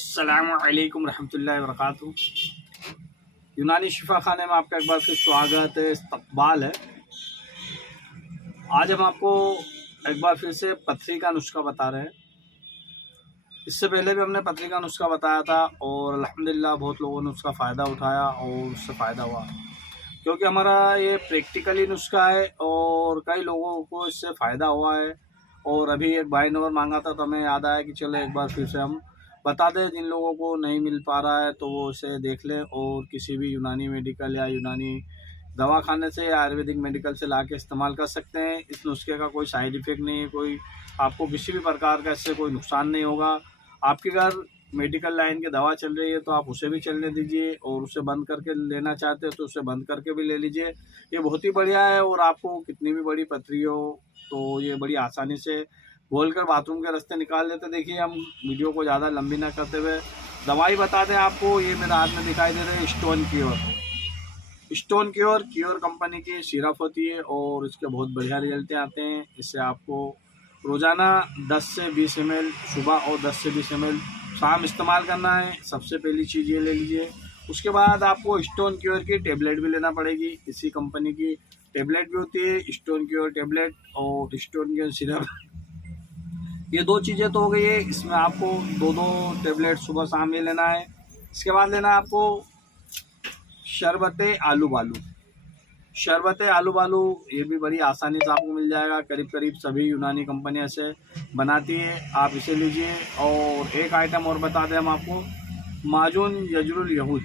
अस्सलामुअलैकुम रहमतुल्लाहि वबरकातुहू। यूनानी शिफा खाने में आपका एक बार फिर स्वागत है, इस्तकबाल है। आज हम आपको एक बार फिर से पथरी का नुस्खा बता रहे हैं। इससे पहले भी हमने पथरी का नुस्खा बताया था और अल्हम्दुलिल्लाह बहुत लोगों ने उसका फ़ायदा उठाया और उससे फ़ायदा हुआ, क्योंकि हमारा ये प्रैक्टिकली नुस्खा है और कई लोगों को इससे फ़ायदा हुआ है। और अभी एक भाई नंबर मांगा था तो हमें याद आया कि चलो एक बार फिर से हम बता दें, जिन लोगों को नहीं मिल पा रहा है तो वो इसे देख लें और किसी भी यूनानी मेडिकल या यूनानी दवाखाने से या आयुर्वेदिक मेडिकल से ला के इस्तेमाल कर सकते हैं। इस नुस्खे का कोई साइड इफ़ेक्ट नहीं है, कोई आपको किसी भी प्रकार का इससे कोई नुकसान नहीं होगा। आपके घर मेडिकल लाइन की दवा चल रही है तो आप उसे भी चलने दीजिए, और उसे बंद करके लेना चाहते हो तो उसे बंद करके भी ले लीजिए। ये बहुत ही बढ़िया है और आपको कितनी भी बड़ी पथरी हो तो ये बड़ी आसानी से घोल कर बाथरूम के रास्ते निकाल लेते। देखिए, हम वीडियो को ज़्यादा लंबी ना करते हुए दवाई बता दें आपको। ये मेरे हाथ में दिखाई दे रहे हैं स्टोन क्योर कंपनी की सिरप होती है और इसके बहुत बढ़िया रिजल्ट आते हैं। इससे आपको रोज़ाना 10 से 20 ml सुबह और 10 से 20 ml शाम इस्तेमाल करना है। सबसे पहली चीज़ ये ले लीजिए। उसके बाद आपको स्टोन क्योर की टेबलेट भी लेना पड़ेगी। इसी कंपनी की टेबलेट भी होती है, स्टोन क्योर टेबलेट और स्टोन क्योर सिरप। ये दो चीज़ें तो हो गई है। इसमें आपको दो टेबलेट सुबह शाम ये लेना है। इसके बाद लेना है आपको शरबत आलू बालू। ये भी बड़ी आसानी से आपको मिल जाएगा। करीब सभी यूनानी कंपनियां से बनाती है, आप इसे लीजिए। और एक आइटम और बता दें हम आपको, माजून यजुरुल यहूद,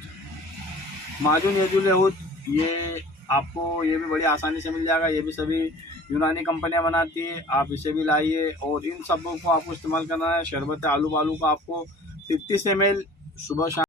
ये आपको ये भी बड़ी आसानी से मिल जाएगा। ये भी सभी यूनानी कंपनियां बनाती है, आप इसे भी लाइए। और इन सबों को आपको इस्तेमाल करना है। शरबत आलू बालू का आपको 33 ml सुबह शाम